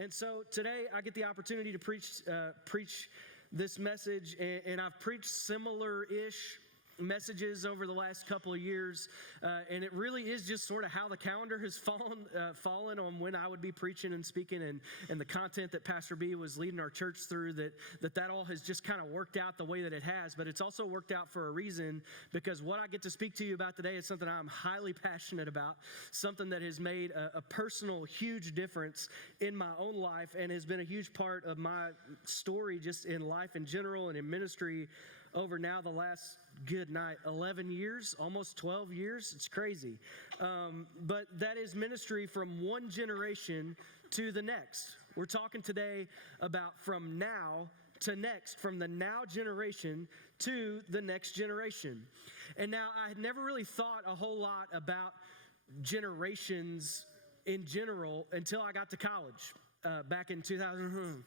And so today I get the opportunity to preach this message, and I've preached similar-ish messages over the last couple of years, and it really is just sort of how the calendar has fallen on when I would be preaching and speaking, and the content that Pastor B was leading our church through, that all has just kind of worked out the way that it has. But it's also worked out for a reason, because what I get to speak to you about today is something I'm highly passionate about, something that has made a personal, huge difference in my own life and has been a huge part of my story just in life in general and in ministry over now the last, 11 years, almost 12 years. It's crazy. But that is ministry from one generation to the next. We're talking today about from now to next, from the now generation to the next generation. And now I had never really thought a whole lot about generations in general until I got to college back in 2000.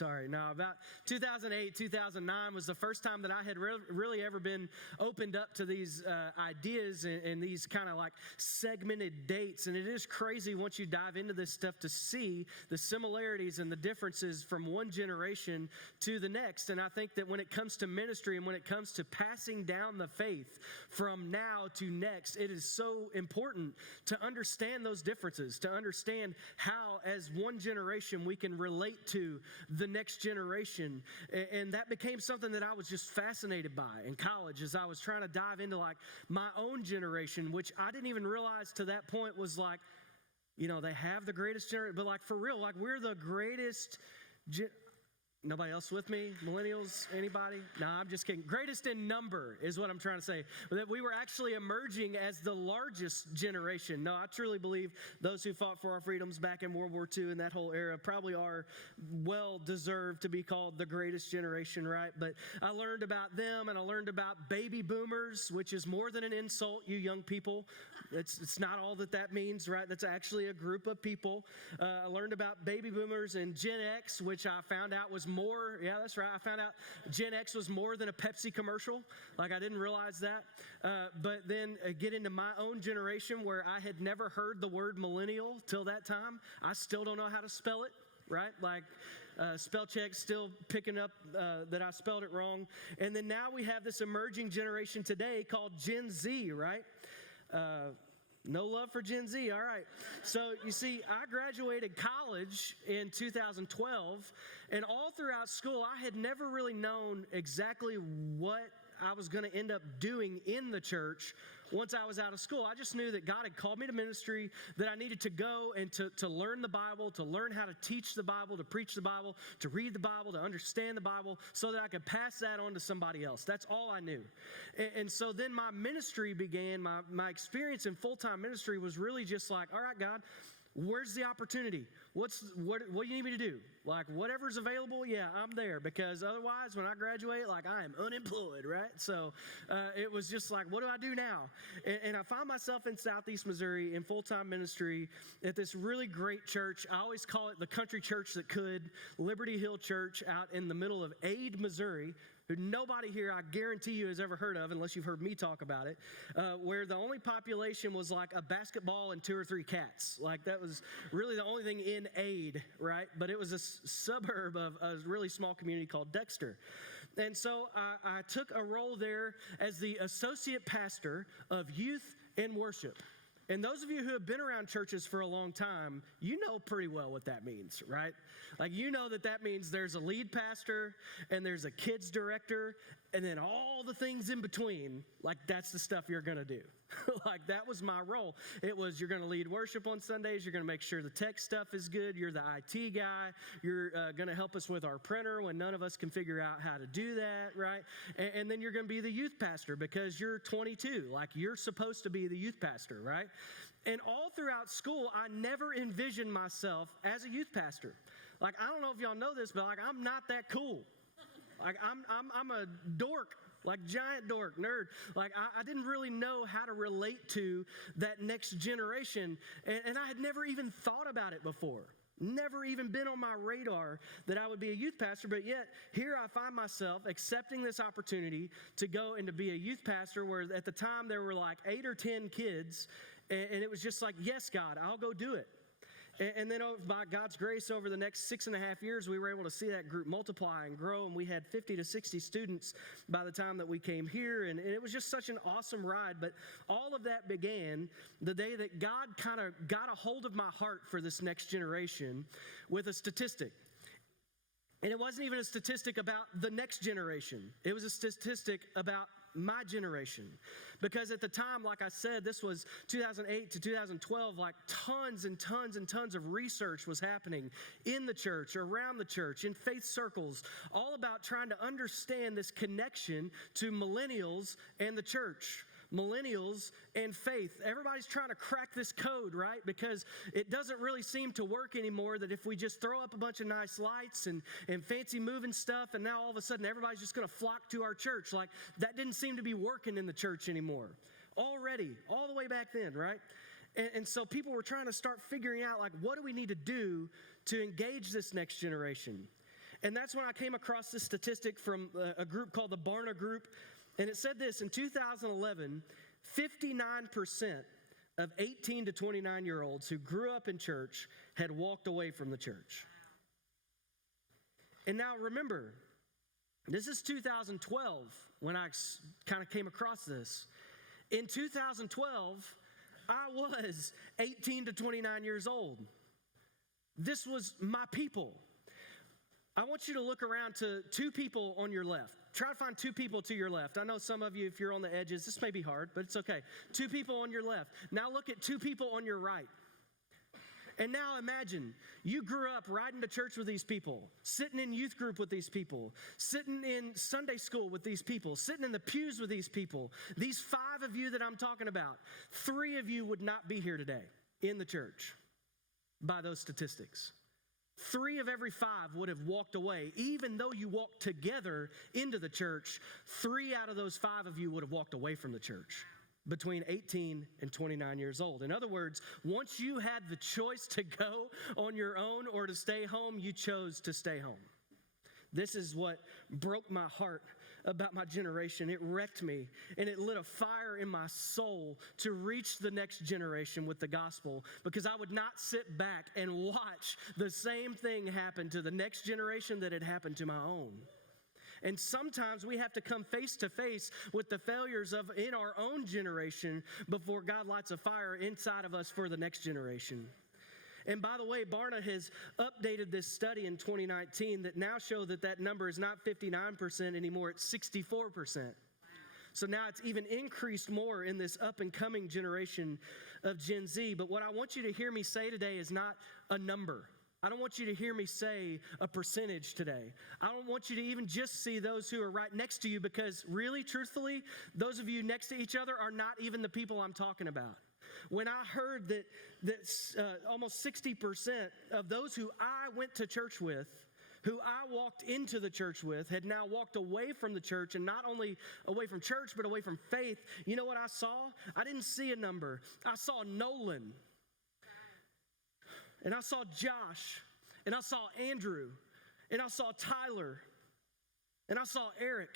About 2008, 2009 was the first time that I had really ever been opened up to these ideas and these kind of like segmented dates. And it is crazy once you dive into this stuff to see the similarities and the differences from one generation to the next. And I think that when it comes to ministry and when it comes to passing down the faith from now to next, it is so important to understand those differences, to understand how as one generation we can relate to the next generation. And that became something that I was just fascinated by in college as I was trying to dive into like my own generation, which I didn't even realize to that point was like, they have the greatest generation, but like for real, like we're the greatest Nobody else with me? Millennials? Anybody? No, I'm just kidding. Greatest in number is what I'm trying to say. That we were actually emerging as the largest generation. No, I truly believe those who fought for our freedoms back in World War II and that whole era probably are well deserved to be called the greatest generation, right? But I learned about them, and I learned about baby boomers, which is more than an insult, you young people. It's not all that means, right? That's actually a group of people. I learned about baby boomers and Gen X, which I found out was more, yeah, that's right. I found out Gen X was more than a Pepsi commercial. Like, I didn't realize that. But then get into my own generation where I had never heard the word millennial till that time. I still don't know how to spell it, right? Like, spell check still picking up that I spelled it wrong. And then now we have this emerging generation today called Gen Z, right? No love for Gen Z, all right. So you see, I graduated college in 2012, and all throughout school, I had never really known exactly what I was going to end up doing in the church once I was out of school. I just knew that God had called me to ministry, that I needed to go and to learn the Bible, to learn how to teach the Bible, to preach the Bible, to read the Bible, to understand the Bible, so that I could pass that on to somebody else. That's all I knew. And so then my ministry began. My experience in full-time ministry was really just like, all right, God, where's the opportunity? What do you need me to do? Like, whatever's available, yeah, I'm there. Because otherwise, when I graduate, like, I am unemployed, right? So it was just like, what do I do now? And I found myself in Southeast Missouri in full-time ministry at this really great church. I always call it the country church that could, Liberty Hill Church out in the middle of Ade, Missouri, who nobody here, I guarantee you, has ever heard of, unless you've heard me talk about it, where the only population was like a basketball and 2 or 3 cats. Like, that was really the only thing in Ade, right? But it was a suburb of a really small community called Dexter. And so I took a role there as the associate pastor of youth and worship. And those of you who have been around churches for a long time, you know pretty well what that means, right? Like, you know that means there's a lead pastor and there's a kids director and then all the things in between. Like, that's the stuff you're going to do. Like, that was my role. It was, you're going to lead worship on Sundays. You're going to make sure the tech stuff is good. You're the IT guy. You're going to help us with our printer when none of us can figure out how to do that, right? And then you're going to be the youth pastor because you're 22. Like, you're supposed to be the youth pastor, right? And all throughout school, I never envisioned myself as a youth pastor. Like, I don't know if y'all know this, but like, I'm not that cool. Like, I'm a dork. Like, giant dork, nerd. Like, I didn't really know how to relate to that next generation. And I had never even thought about it before. Never even been on my radar that I would be a youth pastor. But yet, here I find myself accepting this opportunity to go and to be a youth pastor, where at the time there were like 8 or 10 kids. And it was just like, yes, God, I'll go do it. And then by God's grace, over the next 6.5 years, we were able to see that group multiply and grow, and we had 50 to 60 students by the time that we came here, and it was just such an awesome ride. But all of that began the day that God kind of got a hold of my heart for this next generation with a statistic. And it wasn't even a statistic about the next generation. It was a statistic about my generation. Because at the time, like I said, this was 2008 to 2012, like tons and tons and tons of research was happening in the church, around the church, in faith circles, all about trying to understand this connection to millennials and the church. Millennials and faith. Everybody's trying to crack this code, right? Because it doesn't really seem to work anymore, that if we just throw up a bunch of nice lights and fancy moving stuff, and now all of a sudden everybody's just going to flock to our church. Like, that didn't seem to be working in the church anymore. Already, all the way back then, right? And so people were trying to start figuring out, like, what do we need to do to engage this next generation? And that's when I came across this statistic from a group called the Barna Group. And it said this: in 2011, 59% of 18 to 29-year-olds who grew up in church had walked away from the church. And now remember, this is 2012 when I kind of came across this. In 2012, I was 18 to 29 years old. This was my people. I want you to look around to two people on your left. Try to find two people to your left. I know some of you, if you're on the edges, this may be hard, but it's okay. Two people on your left. Now look at two people on your right. And now imagine you grew up riding to church with these people, sitting in youth group with these people, sitting in Sunday school with these people, sitting in the pews with these people. These 5 of you that I'm talking about, 3 of you would not be here today in the church by those statistics. 3 of every 5 would have walked away. Even though you walked together into the church, 3 out of those 5 of you would have walked away from the church between 18 and 29 years old. In other words, once you had the choice to go on your own or to stay home, you chose to stay home. This is what broke my heart about my generation. It wrecked me, and it lit a fire in my soul to reach the next generation with the gospel, because I would not sit back and watch the same thing happen to the next generation that had happened to my own. And sometimes we have to come face to face with the failures in our own generation before God lights a fire inside of us for the next generation. And by the way, Barna has updated this study in 2019 that now show that number is not 59% anymore, it's 64%. So now it's even increased more in this up-and-coming generation of Gen Z. But what I want you to hear me say today is not a number. I don't want you to hear me say a percentage today. I don't want you to even just see those who are right next to you, because really, truthfully, those of you next to each other are not even the people I'm talking about. When I heard that almost 60% of those who I went to church with, who I walked into the church with, had now walked away from the church, and not only away from church, but away from faith, you know what I saw? I didn't see a number. I saw Nolan, and I saw Josh, and I saw Andrew, and I saw Tyler, and I saw Eric,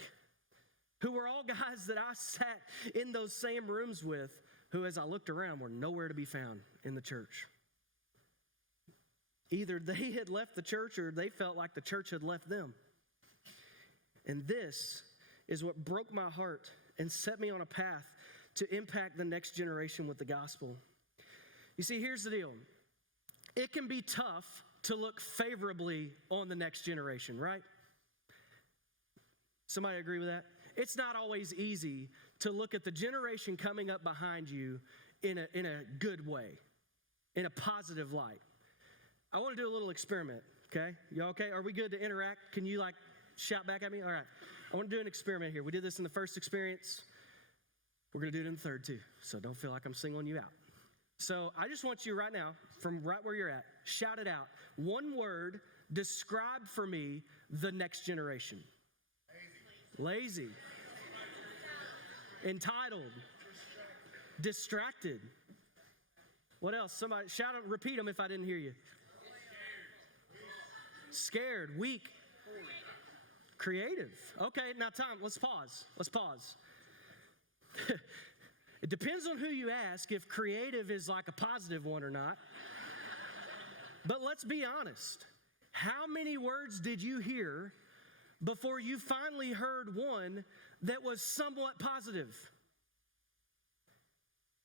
who were all guys that I sat in those same rooms with, who, as I looked around, were nowhere to be found in the church. Either they had left the church, or they felt like the church had left them. And this is what broke my heart and set me on a path to impact the next generation with the gospel. You see, here's the deal. It can be tough to look favorably on the next generation, right? Somebody agree with that? It's not always easy to look at the generation coming up behind you in a good way, in a positive light. I want to do a little experiment, okay? You okay? Are we good to interact? Can you shout back at me? All right. I want to do an experiment here. We did this in the first experience. We're going to do it in the third too, so don't feel like I'm singling you out. So I just want you right now, from right where you're at, shout it out. One word, describe for me the next generation. Lazy. Entitled. Distracted. What else? Somebody shout out, repeat them if I didn't hear you. Scared. Weak. Creative. Okay, now time, let's pause. It depends on who you ask if creative is like a positive one or not. But let's be honest. How many words did you hear before you finally heard one that was somewhat positive?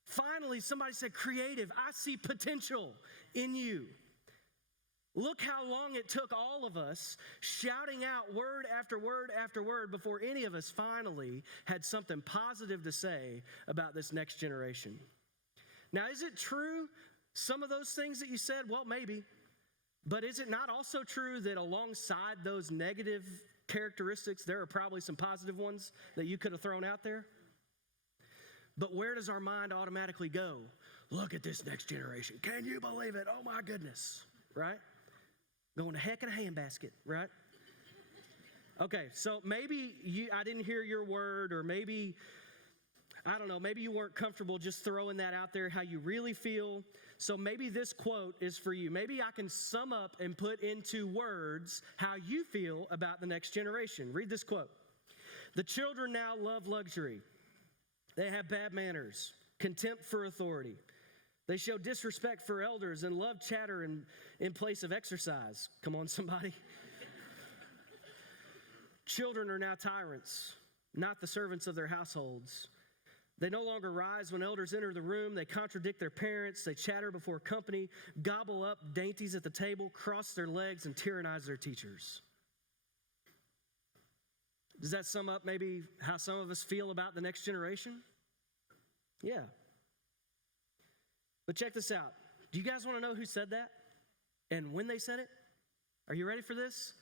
Finally, somebody said, creative, I see potential in you. Look how long it took all of us shouting out word after word after word before any of us finally had something positive to say about this next generation. Now, is it true, some of those things that you said? Well, maybe. But is it not also true that alongside those negative characteristics, there are probably some positive ones that you could have thrown out there? But where does our mind automatically go? Look at this next generation. Can you believe it? Oh, my goodness. Right? Going to heck in a handbasket, right? Okay, so maybe I didn't hear your word, or maybe, I don't know, maybe you weren't comfortable just throwing that out there, how you really feel. So maybe this quote is for you. Maybe I can sum up and put into words how you feel about the next generation. Read this quote. The children now love luxury. They have bad manners, contempt for authority. They show disrespect for elders and love chatter in place of exercise. Come on, somebody. Children are now tyrants, not the servants of their households. They no longer rise when elders enter the room. They contradict their parents. They chatter before company, gobble up dainties at the table, cross their legs, and tyrannize their teachers. Does that sum up maybe how some of us feel about the next generation? Yeah. But check this out. Do you guys want to know who said that and when they said it? Are you ready for this?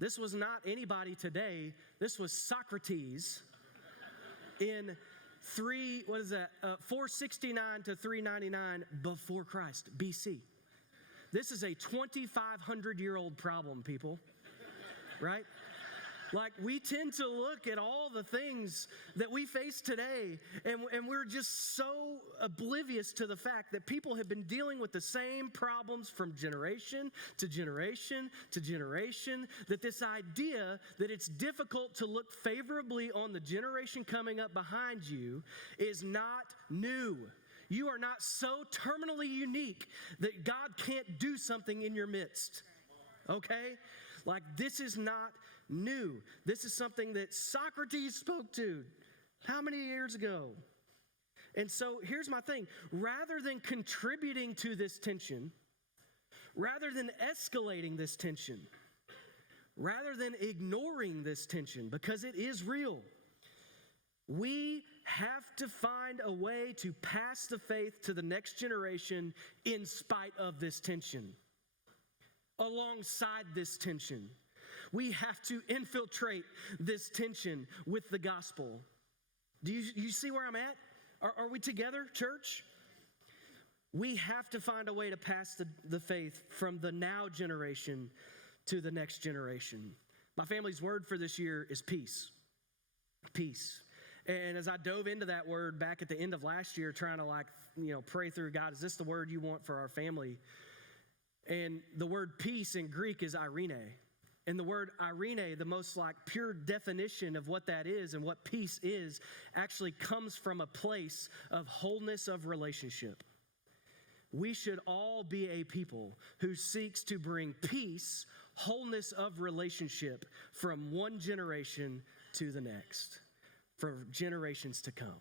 This was not anybody today. This was Socrates in 469 to 399 before Christ, BC. This is a 2,500-year-old problem, people, right? Like, we tend to look at all the things that we face today, and we're just so oblivious to the fact that people have been dealing with the same problems from generation to generation to generation, that this idea that it's difficult to look favorably on the generation coming up behind you is not new. You are not so terminally unique that God can't do something in your midst, okay? Like, this is not new. This is something that Socrates spoke to how many years ago? And so here's my thing. Rather than contributing to this tension, rather than escalating this tension, rather than ignoring this tension, because it is real, we have to find a way to pass the faith to the next generation in spite of this tension, alongside this tension. We have to infiltrate this tension with the gospel. Do you see where I'm at? Are we together, church? We have to find a way to pass the faith from the now generation to the next generation. My family's word for this year is peace. Peace. And as I dove into that word back at the end of last year, trying to pray through, God, is this the word you want for our family? And the word peace in Greek is eirene. And the word eirene, the most pure definition of what that is and what peace is, actually comes from a place of wholeness of relationship. We should all be a people who seeks to bring peace, wholeness of relationship from one generation to the next, for generations to come.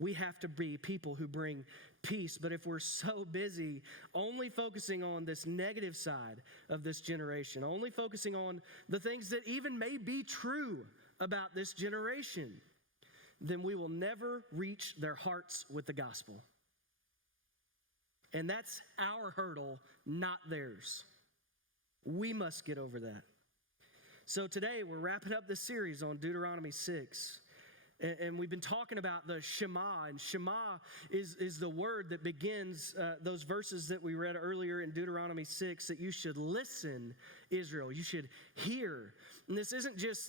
We have to be people who bring peace. But if we're so busy only focusing on this negative side of this generation, only focusing on the things that even may be true about this generation, then we will never reach their hearts with the gospel. And that's our hurdle, not theirs. We must get over that. So today we're wrapping up this series on Deuteronomy 6. And we've been talking about the Shema, and Shema is the word that begins those verses that we read earlier in Deuteronomy 6, that you should listen, Israel. You should hear. And this isn't just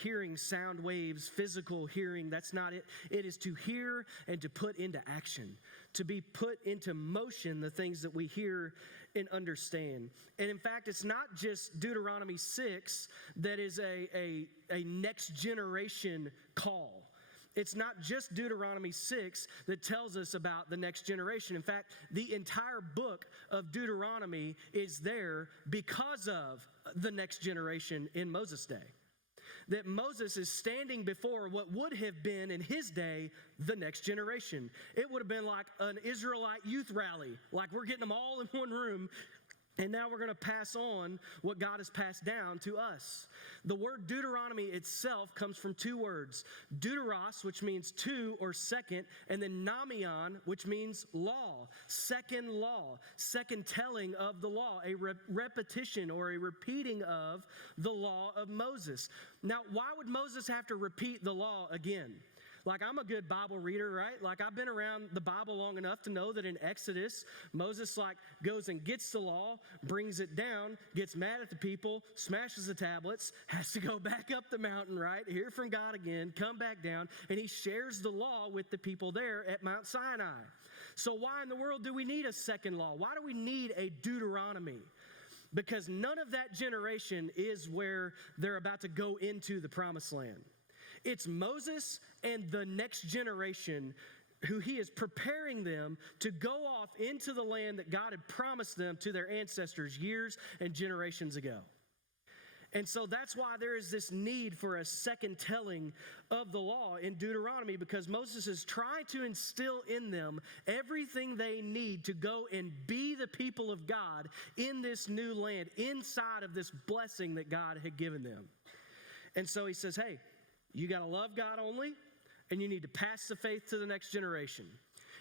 hearing sound waves, physical hearing. That's not it. It is to hear and to put into action, to be put into motion the things that we hear and understand. And in fact, it's not just Deuteronomy 6 that is a next generation call. it's not just Deuteronomy 6 that tells us about the next generation. In fact, the entire book of Deuteronomy is there because of the next generation in Moses' day. That Moses is standing before what would have been in his day the next generation. It would have been like an Israelite youth rally, like we're getting them all in one room, and now we're going to pass on what God has passed down to us. The word Deuteronomy itself comes from two words, deuteros, which means two or second, and then namion, which means law, second telling of the law, a repetition or a repeating of the law of Moses. Now, why would Moses have to repeat the law again? Like, I'm a good Bible reader, right? Like, I've been around the Bible long enough to know that in Exodus, Moses, goes and gets the law, brings it down, gets mad at the people, smashes the tablets, has to go back up the mountain, right? Hear from God again, come back down, and he shares the law with the people there at Mount Sinai. So why in the world do we need a second law? Why do we need a Deuteronomy? Because none of that generation is where they're about to go into the promised land. It's Moses and the next generation who he is preparing them to go off into the land that God had promised them to their ancestors years and generations ago. And so that's why there is this need for a second telling of the law in Deuteronomy, because Moses is trying to instill in them everything they need to go and be the people of God in this new land, inside of this blessing that God had given them. And so he says, hey, you got to love God only, and you need to pass the faith to the next generation.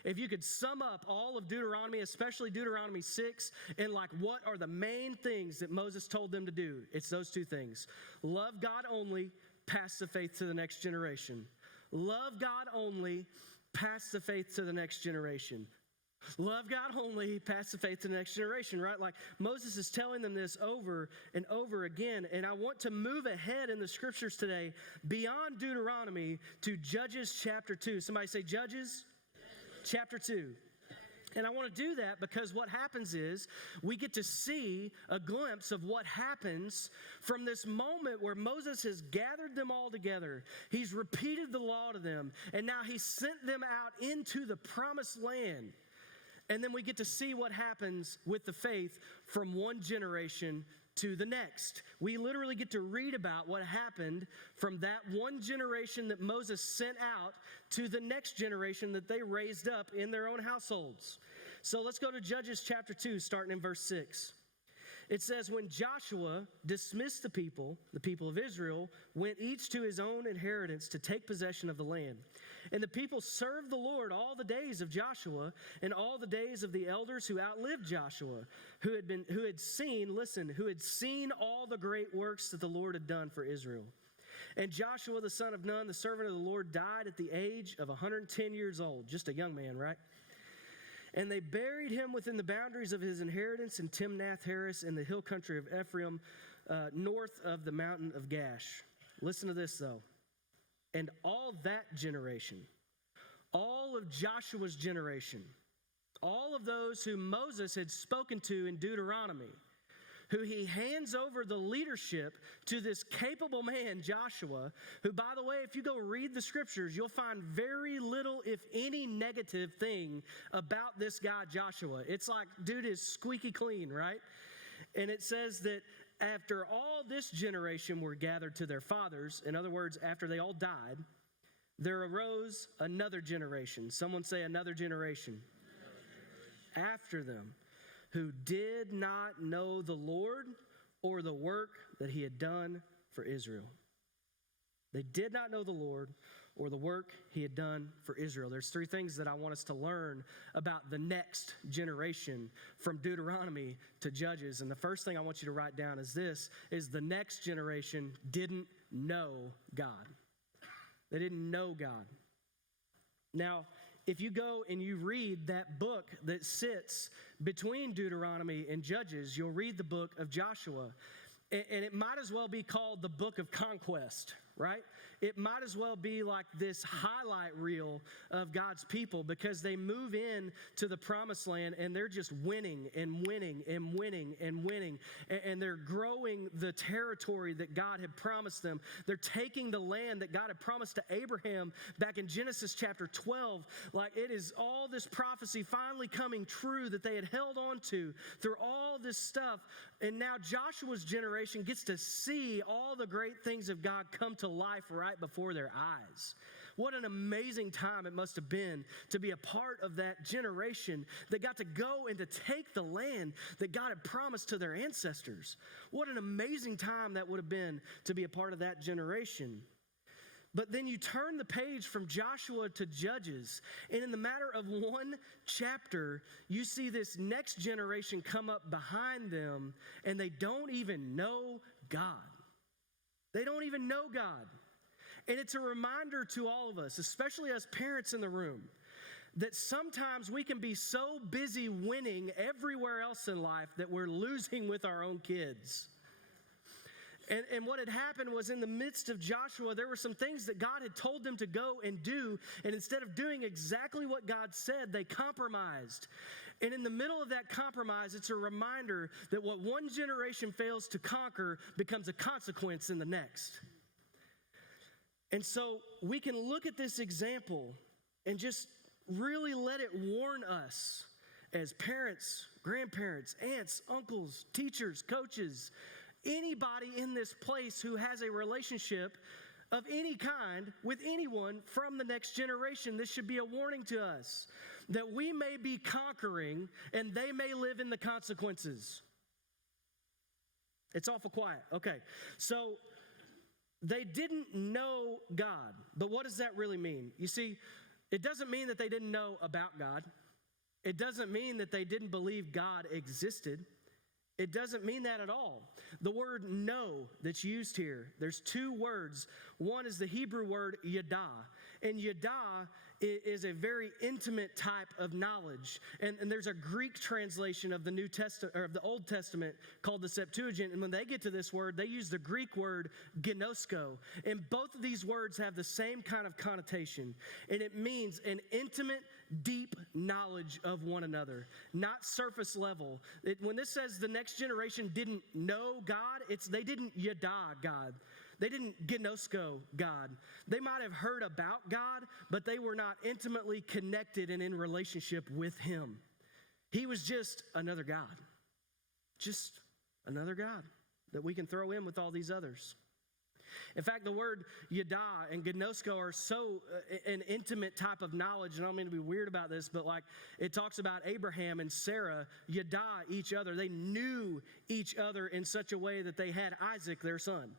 If you could sum up all of Deuteronomy, especially Deuteronomy 6, in what are the main things that Moses told them to do, it's those two things. Love God only, pass the faith to the next generation. Love God only, pass the faith to the next generation. Love God only, pass the faith to the next generation, right? Like Moses is telling them this over and over again. And I want to move ahead in the scriptures today beyond Deuteronomy to Judges chapter 2. Somebody say Judges chapter 2. And I want to do that because what happens is we get to see a glimpse of what happens from this moment where Moses has gathered them all together. He's repeated the law to them, and now he's sent them out into the promised land. And then we get to see what happens with the faith from one generation to the next. We literally get to read about what happened from that one generation that Moses sent out to the next generation that they raised up in their own households. So let's go to Judges chapter 2, starting in verse 6. It says, when Joshua dismissed the people of Israel, went each to his own inheritance to take possession of the land. And the people served the Lord all the days of Joshua and all the days of the elders who outlived Joshua, who had seen all the great works that the Lord had done for Israel. And Joshua the son of Nun, the servant of the Lord, died at the age of 110 years old. Just a young man, right? And they buried him within the boundaries of his inheritance in Timnath-Heres in the hill country of Ephraim, north of the mountain of Gash. Listen to this, though. And all that generation, all of Joshua's generation, all of those whom Moses had spoken to in Deuteronomy, who he hands over the leadership to this capable man, Joshua, who, by the way, if you go read the scriptures, you'll find very little, if any, negative thing about this guy, Joshua. It's like, dude is squeaky clean, right? And it says that after all this generation were gathered to their fathers, in other words, after they all died, there arose another generation. Someone say another generation. After them, who did not know the Lord or the work that he had done for Israel. They did not know the Lord or the work he had done for Israel. There's three things that I want us to learn about the next generation from Deuteronomy to Judges. And the first thing I want you to write down is this, is the next generation didn't know God. They didn't know God. Now, if you go and you read that book that sits between Deuteronomy and Judges, you'll read the book of Joshua. And it might as well be called the book of conquest, right? It might as well be like this highlight reel of God's people, because they move in to the promised land and they're just winning and winning and winning and winning. And they're growing the territory that God had promised them. They're taking the land that God had promised to Abraham back in Genesis chapter 12. Like, it is all this prophecy finally coming true that they had held on to through all this stuff. And now Joshua's generation gets to see all the great things of God come to life right before their eyes. What an amazing time it must have been to be a part of that generation that got to go and to take the land that God had promised to their ancestors. What an amazing time that would have been to be a part of that generation. But then you turn the page from Joshua to Judges, and in the matter of one chapter, you see this next generation come up behind them, and they don't even know God. They don't even know God. And it's a reminder to all of us, especially as parents in the room, that sometimes we can be so busy winning everywhere else in life that we're losing with our own kids. And what had happened was, in the midst of Joshua, there were some things that God had told them to go and do, and instead of doing exactly what God said, they compromised. And in the middle of that compromise, it's a reminder that what one generation fails to conquer becomes a consequence in the next. And so we can look at this example and just really let it warn us as parents, grandparents, aunts, uncles, teachers, coaches, anybody in this place who has a relationship of any kind with anyone from the next generation. This should be a warning to us that we may be conquering and they may live in the consequences. It's awful quiet. Okay, so they didn't know God, but what does that really mean? You see, it doesn't mean that they didn't know about God. It doesn't mean that they didn't believe God existed. It doesn't mean that at all. The word know that's used here, there's two words. One is the Hebrew word yada, and yada is a very intimate type of knowledge. And there's a Greek translation of the New Testament, or of the Old Testament, called the Septuagint. And when they get to this word, they use the Greek word gnosko. And both of these words have the same kind of connotation. And it means an intimate, deep knowledge of one another, not surface level. When this says the next generation didn't know God, they didn't yada God. They didn't gnosko God. They might have heard about God, but they were not intimately connected and in relationship with Him. He was just another God. Just another God that we can throw in with all these others. In fact, the word yada and gnosko are so an intimate type of knowledge, and I don't mean to be weird about this, but like it talks about Abraham and Sarah yada each other. They knew each other in such a way that they had Isaac, their son.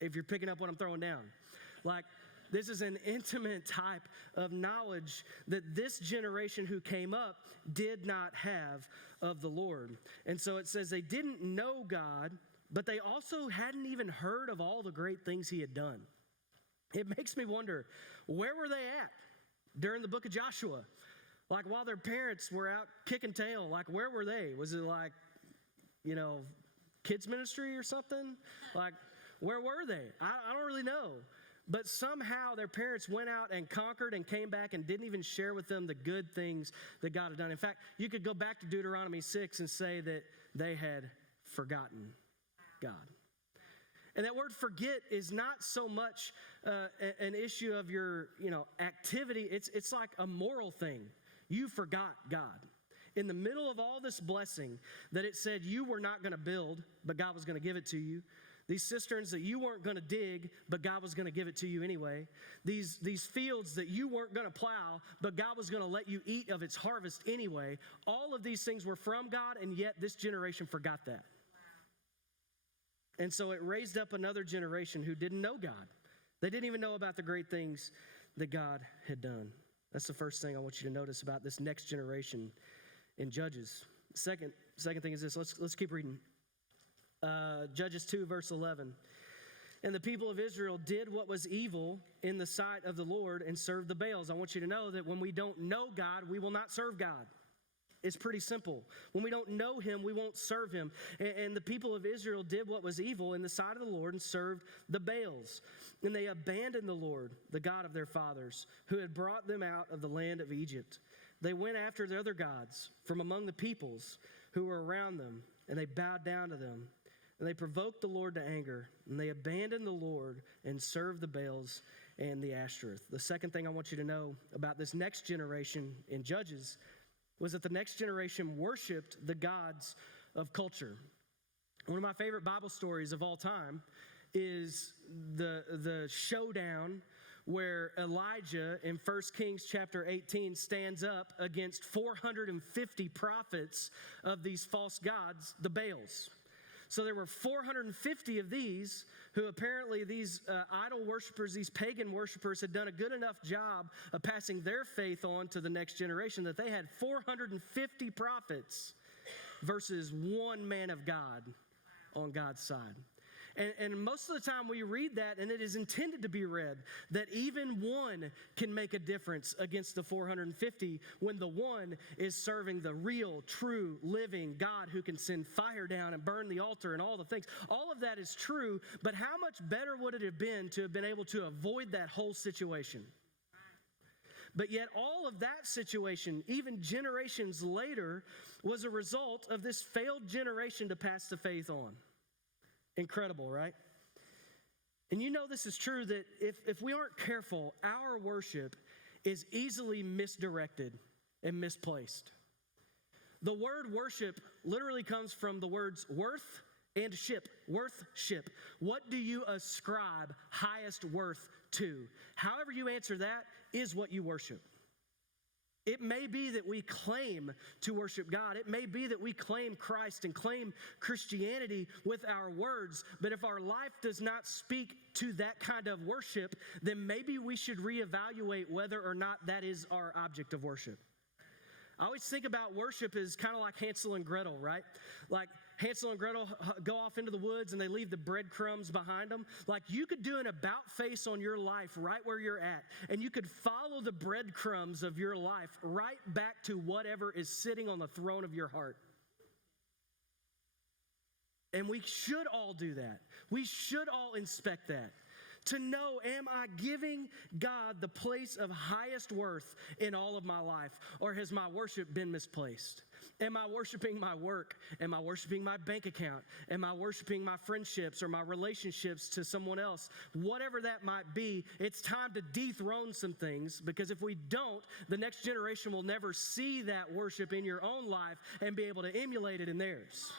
If you're picking up what I'm throwing down. Like, this is an intimate type of knowledge that this generation who came up did not have of the Lord. And so it says they didn't know God, but they also hadn't even heard of all the great things He had done. It makes me wonder, where were they at during the book of Joshua? Like, while their parents were out kicking tail, like, where were they? Was it like, kids ministry or something? Like, where were they? I don't really know. But somehow their parents went out and conquered and came back and didn't even share with them the good things that God had done. In fact, you could go back to Deuteronomy 6 and say that they had forgotten God. And that word forget is not so much an issue of your activity. It's like a moral thing. You forgot God. In the middle of all this blessing that it said you were not going to build, but God was going to give it to you. These cisterns that you weren't going to dig, but God was going to give it to you anyway. These fields that you weren't going to plow, but God was going to let you eat of its harvest anyway. All of these things were from God, and yet this generation forgot that. Wow. And so it raised up another generation who didn't know God. They didn't even know about the great things that God had done. That's the first thing I want you to notice about this next generation in Judges. Second thing is this. Let's keep reading. Judges 2, verse 11. And the people of Israel did what was evil in the sight of the Lord and served the Baals. I want you to know that when we don't know God, we will not serve God. is pretty simple. When we don't know him, we won't serve him. And the people of Israel did what was evil in the sight of the Lord and served the Baals. And they abandoned the Lord, the God of their fathers, who had brought them out of the land of Egypt. They went after the other gods from among the peoples who were around them, and they bowed down to them. And they provoked the Lord to anger, and they abandoned the Lord and served the Baals and the Ashtoreth. The second thing I want you to know about this next generation in Judges was that the next generation worshiped the gods of culture. One of my favorite Bible stories of all time is the showdown where Elijah in 1 Kings chapter 18 stands up against 450 prophets of these false gods, the Baals. So there were 450 of these who apparently these idol worshipers, these pagan worshipers had done a good enough job of passing their faith on to the next generation that they had 450 prophets versus one man of God on God's side. And most of the time we read that, and it is intended to be read, that even one can make a difference against the 450 when the one is serving the real, true, living God who can send fire down and burn the altar and all the things. All of that is true, but how much better would it have been to have been able to avoid that whole situation? But yet all of that situation, even generations later, was a result of this failed generation to pass the faith on. Incredible, right? And you know this is true, that if we aren't careful, our worship is easily misdirected and misplaced. The word worship literally comes from the words worth and ship, worth-ship. What do you ascribe highest worth to? However you answer that is what you worship. It may be that we claim to worship God. It may be that we claim Christ and claim Christianity with our words. But if our life does not speak to that kind of worship, then maybe we should reevaluate whether or not that is our object of worship. I always think about worship as kind of like Hansel and Gretel, right? Like Hansel and Gretel go off into the woods and they leave the breadcrumbs behind them. Like you could do an about face on your life right where you're at, and you could follow the breadcrumbs of your life right back to whatever is sitting on the throne of your heart. And we should all do that. We should all inspect that. To know, am I giving God the place of highest worth in all of my life? Or has my worship been misplaced? Am I worshiping my work? Am I worshiping my bank account? Am I worshiping my friendships or my relationships to someone else? Whatever that might be, it's time to dethrone some things, because if we don't, the next generation will never see that worship in your own life and be able to emulate it in theirs.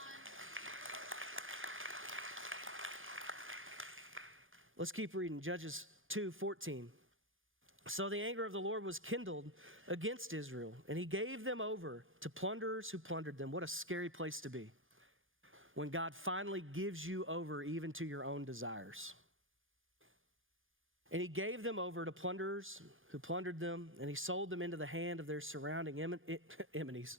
Let's keep reading. Judges 2:14. So the anger of the Lord was kindled against Israel, and he gave them over to plunderers who plundered them. What a scary place to be when God finally gives you over even to your own desires. And he gave them over to plunderers who plundered them, and he sold them into the hand of their surrounding enemies,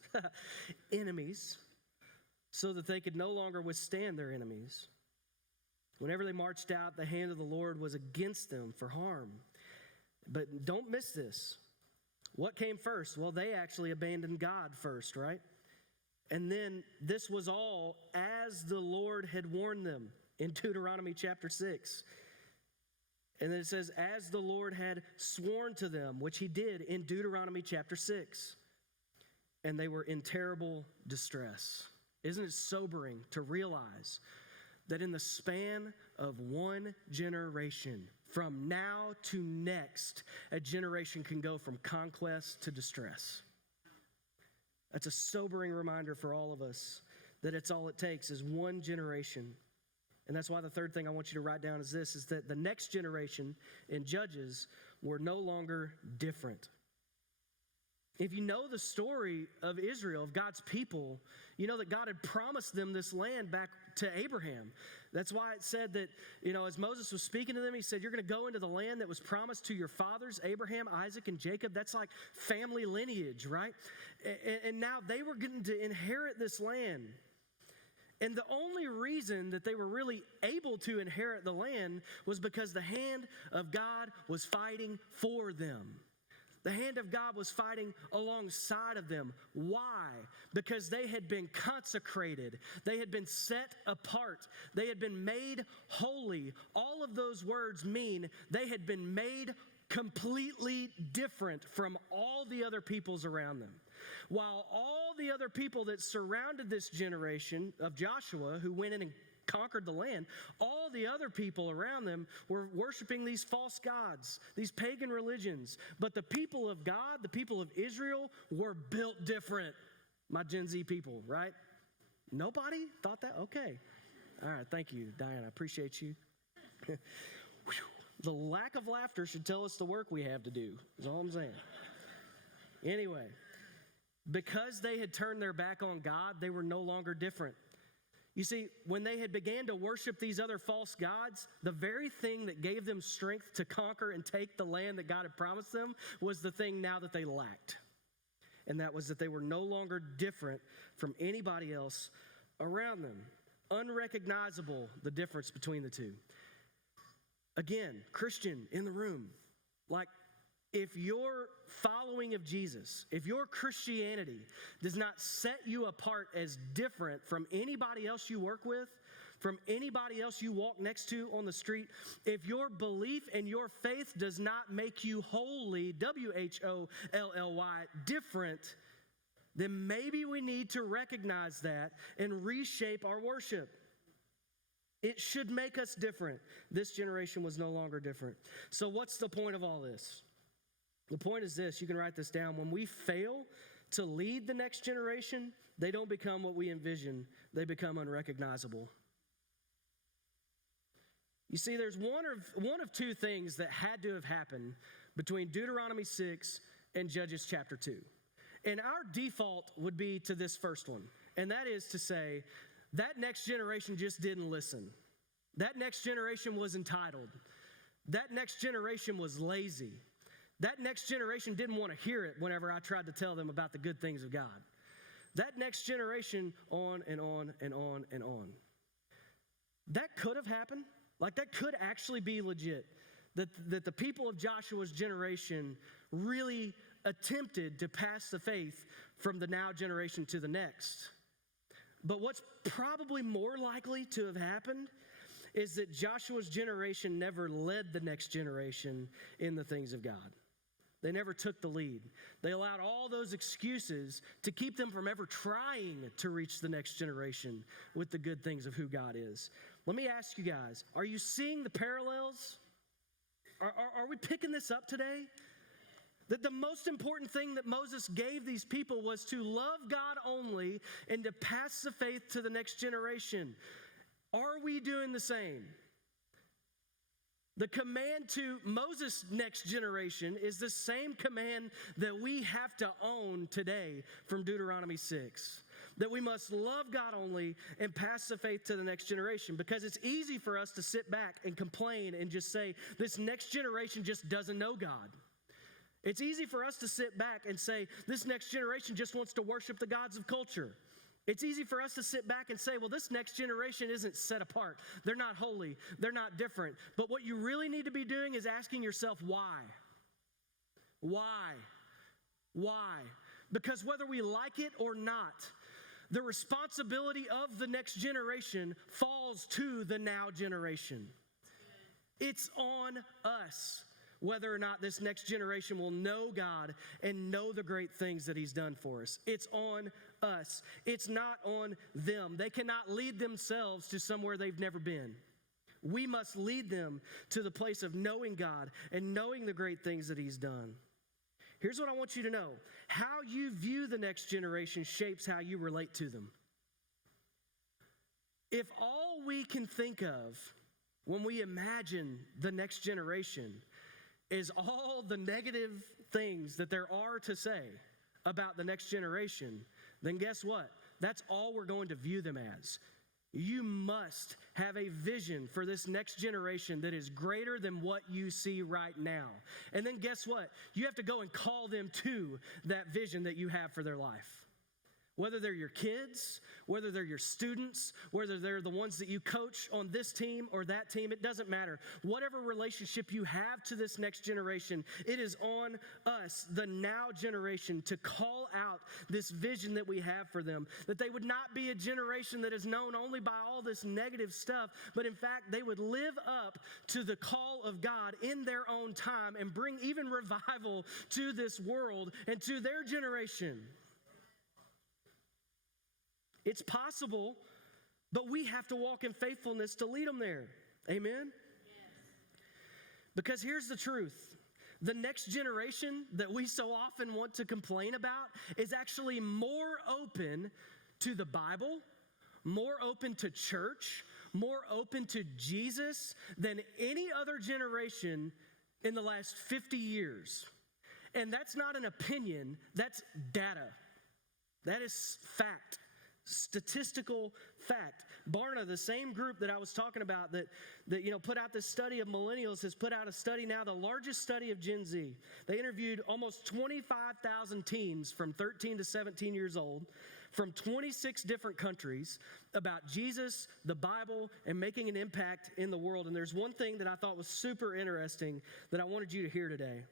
so that they could no longer withstand their enemies. Whenever they marched out, the hand of the Lord was against them for harm. But don't miss this. What came first? Well, they actually abandoned God first, right? And then this was all as the Lord had warned them in Deuteronomy chapter 6. And then it says, as the Lord had sworn to them, which he did in Deuteronomy chapter 6. And they were in terrible distress. Isn't it sobering to realize that in the span of one generation, from now to next, a generation can go from conquest to distress? That's a sobering reminder for all of us that it's all it takes is one generation. And that's why the third thing I want you to write down is this, is that the next generation in Judges were no longer different. If you know the story of Israel, of God's people, you know that God had promised them this land back to Abraham. That's why it said that, as Moses was speaking to them, he said, you're going to go into the land that was promised to your fathers, Abraham, Isaac, and Jacob. That's like family lineage, right? And now they were going to inherit this land. And the only reason that they were really able to inherit the land was because the hand of God was fighting for them. The hand of God was fighting alongside of them. Why? Because they had been consecrated. They had been set apart. They had been made holy. All of those words mean they had been made completely different from all the other peoples around them. While all the other people that surrounded this generation of Joshua, who went in and conquered the land, all the other people around them were worshiping these false gods, these pagan religions. But the people of God, the people of Israel, were built different. My Gen Z people, right? Nobody thought that? Okay. All right, thank you, Diana. I appreciate you. The lack of laughter should tell us the work we have to do, is all I'm saying. Anyway, because they had turned their back on God, they were no longer different. You see, when they had began to worship these other false gods, the very thing that gave them strength to conquer and take the land that God had promised them was the thing now that they lacked. And that was that they were no longer different from anybody else around them. Unrecognizable, the difference between the two. Again, Christian in the room, like, if your following of Jesus, if your Christianity does not set you apart as different from anybody else you work with, from anybody else you walk next to on the street, if your belief and your faith does not make you holy, W-H-O-L-L-Y, different, then maybe we need to recognize that and reshape our worship. It should make us different. This generation was no longer different. So what's the point of all this? The point is this, you can write this down. When we fail to lead the next generation, they don't become what we envision. They become unrecognizable. You see, there's one of two things that had to have happened between Deuteronomy 6 and Judges chapter 2. And our default would be to this first one. And that is to say, that next generation just didn't listen. That next generation was entitled. That next generation was lazy. That next generation didn't want to hear it whenever I tried to tell them about the good things of God. That next generation, on and on and on and on. That could have happened. Like, that could actually be legit. That the people of Joshua's generation really attempted to pass the faith from the now generation to the next. But what's probably more likely to have happened is that Joshua's generation never led the next generation in the things of God. They never took the lead. They allowed all those excuses to keep them from ever trying to reach the next generation with the good things of who God is. Let me ask you guys, are you seeing the parallels? Are we picking this up today? That the most important thing that Moses gave these people was to love God only and to pass the faith to the next generation. Are we doing the same? The command to Moses' next generation is the same command that we have to own today from Deuteronomy 6. That we must love God only and pass the faith to the next generation. Because it's easy for us to sit back and complain and just say, this next generation just doesn't know God. It's easy for us to sit back and say, this next generation just wants to worship the gods of culture. It's easy for us to sit back and say, well, this next generation isn't set apart. They're not holy. They're not different. But what you really need to be doing is asking yourself, why? Why? Why? Because whether we like it or not, the responsibility of the next generation falls to the now generation. It's on us whether or not this next generation will know God and know the great things that He's done for us. It's on us. It's not on them. They cannot lead themselves to somewhere they've never been. We must lead them to the place of knowing God and knowing the great things that He's done. Here's what I want you to know. How you view the next generation shapes how you relate to them. If all we can think of when we imagine the next generation is all the negative things that there are to say about the next generation, then guess what? That's all we're going to view them as. You must have a vision for this next generation that is greater than what you see right now. And then guess what? You have to go and call them to that vision that you have for their life. Whether they're your kids, whether they're your students, whether they're the ones that you coach on this team or that team, it doesn't matter. Whatever relationship you have to this next generation, it is on us, the now generation, to call out this vision that we have for them. That they would not be a generation that is known only by all this negative stuff, but in fact, they would live up to the call of God in their own time and bring even revival to this world and to their generation. It's possible, but we have to walk in faithfulness to lead them there. Amen? Yes. Because here's the truth. The next generation that we so often want to complain about is actually more open to the Bible, more open to church, more open to Jesus than any other generation in the last 50 years. And that's not an opinion, that's data. That is fact. Statistical fact. Barna, the same group that I was talking about that put out this study of millennials, has put out a study now, the largest study of Gen Z. They interviewed almost 25,000 teens from 13 to 17 years old from 26 different countries about Jesus, the Bible, and making an impact in the world. And there's one thing that I thought was super interesting that I wanted you to hear today.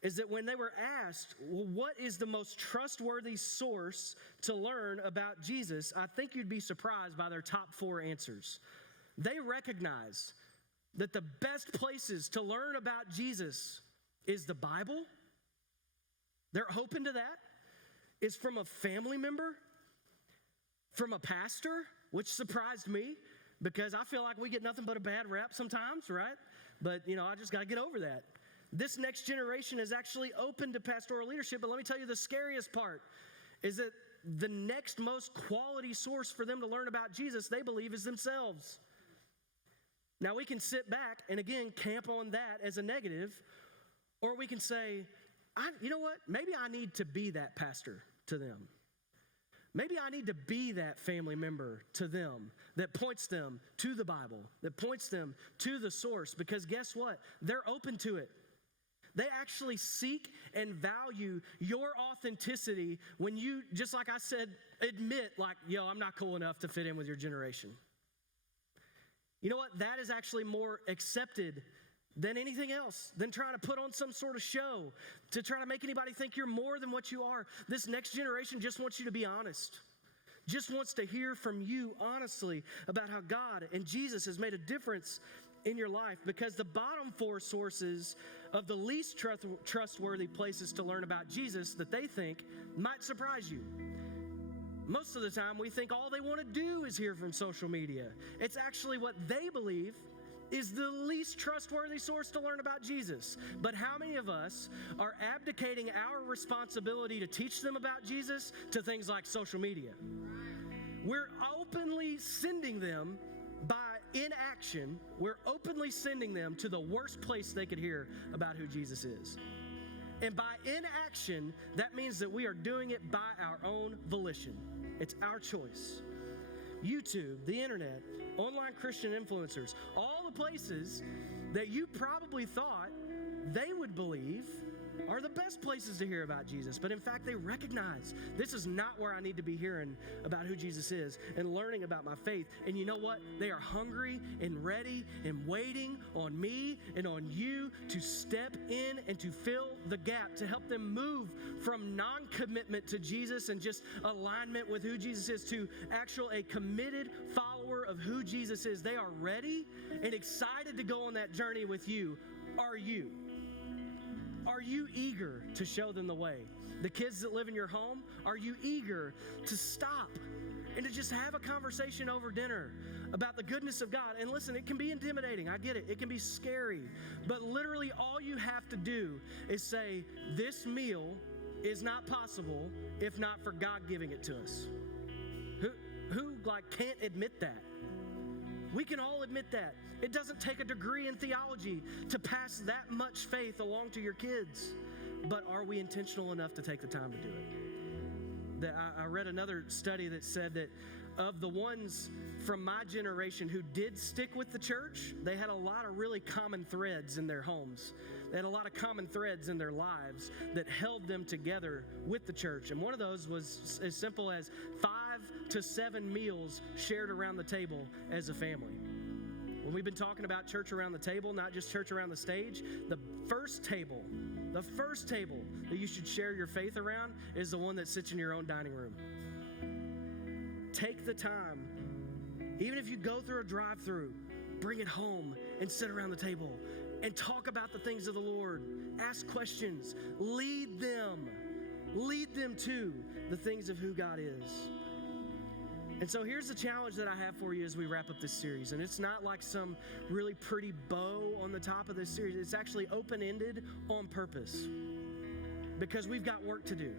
Is that when they were asked, well, what is the most trustworthy source to learn about Jesus, I think you'd be surprised by their top 4 answers. They recognize that the best places to learn about Jesus is the Bible. They're open to that. Is from a family member, from a pastor, which surprised me because I feel like we get nothing but a bad rap sometimes, right? But, I just got to get over that. This next generation is actually open to pastoral leadership, but let me tell you the scariest part is that the next most quality source for them to learn about Jesus, they believe, is themselves. Now, we can sit back and, again, camp on that as a negative, or we can say, you know what? Maybe I need to be that pastor to them. Maybe I need to be that family member to them that points them to the Bible, that points them to the source, because guess what? They're open to it. They actually seek and value your authenticity when you, just like I said, admit I'm not cool enough to fit in with your generation. You know what? That is actually more accepted than anything else, than trying to put on some sort of show to try to make anybody think you're more than what you are. This next generation just wants you to be honest. Just wants to hear from you honestly about how God and Jesus has made a difference in your life, because the bottom 4 sources of the least trustworthy places to learn about Jesus that they think might surprise you. Most of the time, we think all they want to do is hear from social media. It's actually what they believe is the least trustworthy source to learn about Jesus. But how many of us are abdicating our responsibility to teach them about Jesus to things like social media? We're openly sending them by inaction. We're openly sending them to the worst place they could hear about who Jesus is. And by inaction, that means that we are doing it by our own volition. It's our choice. YouTube, the internet, online Christian influencers, all the places that you probably thought they would believe are the best places to hear about Jesus. But in fact, they recognize this is not where I need to be hearing about who Jesus is and learning about my faith. And you know what? They are hungry and ready and waiting on me and on you to step in and to fill the gap, to help them move from non-commitment to Jesus and just alignment with who Jesus is to a committed follower of who Jesus is. They are ready and excited to go on that journey with you. Are you? Are you eager to show them the way? The kids that live in your home, are you eager to stop and to just have a conversation over dinner about the goodness of God? And listen, it can be intimidating. I get it. It can be scary. But literally all you have to do is say, this meal is not possible if not for God giving it to us. Who can't admit that? We can all admit that. It doesn't take a degree in theology to pass that much faith along to your kids. But are we intentional enough to take the time to do it? I read another study that said that of the ones from my generation who did stick with the church, they had a lot of really common threads in their homes. They had a lot of common threads in their lives that held them together with the church. And one of those was as simple as 5 to 7 meals shared around the table as a family. When we've been talking about church around the table, not just church around the stage, the first table that you should share your faith around is the one that sits in your own dining room. Take the time, even if you go through a drive-through, bring it home and sit around the table and talk about the things of the Lord. Ask questions. Lead them to the things of who God is. And so here's the challenge that I have for you as we wrap up this series. And it's not like some really pretty bow on the top of this series. It's actually open-ended on purpose. Because we've got work to do.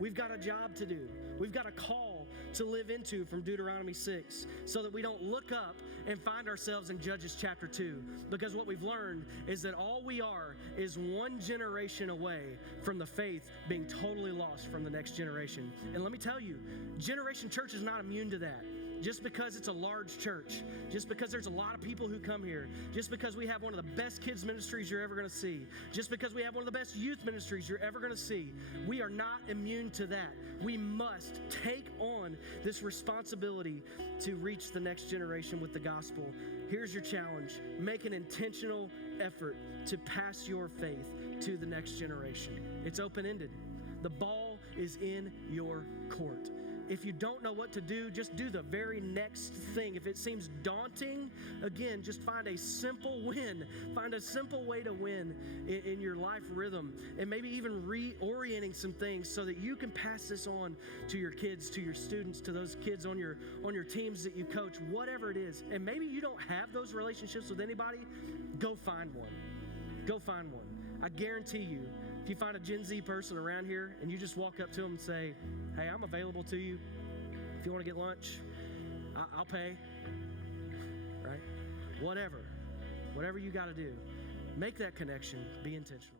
We've got a job to do. We've got a call to live into from Deuteronomy 6 so that we don't look up and find ourselves in Judges chapter 2. Because what we've learned is that all we are is one generation away from the faith being totally lost from the next generation. And let me tell you, Generation Church is not immune to that. Just because it's a large church, just because there's a lot of people who come here, just because we have one of the best kids ministries you're ever going to see, just because we have one of the best youth ministries you're ever going to see, we are not immune to that. We must take on this responsibility to reach the next generation with the gospel. Here's your challenge. Make an intentional effort to pass your faith to the next generation. It's open-ended. The ball is in your court. If you don't know what to do, just do the very next thing. If it seems daunting, again, just find a simple win. Find a simple way to win in your life rhythm, and maybe even reorienting some things so that you can pass this on to your kids, to your students, to those kids on your teams that you coach, whatever it is. And maybe you don't have those relationships with anybody, go find one. Go find one. I guarantee you, if you find a Gen Z person around here and you just walk up to them and say, hey, I'm available to you. If you want to get lunch, I'll pay, right? Whatever you got to do, make that connection, be intentional.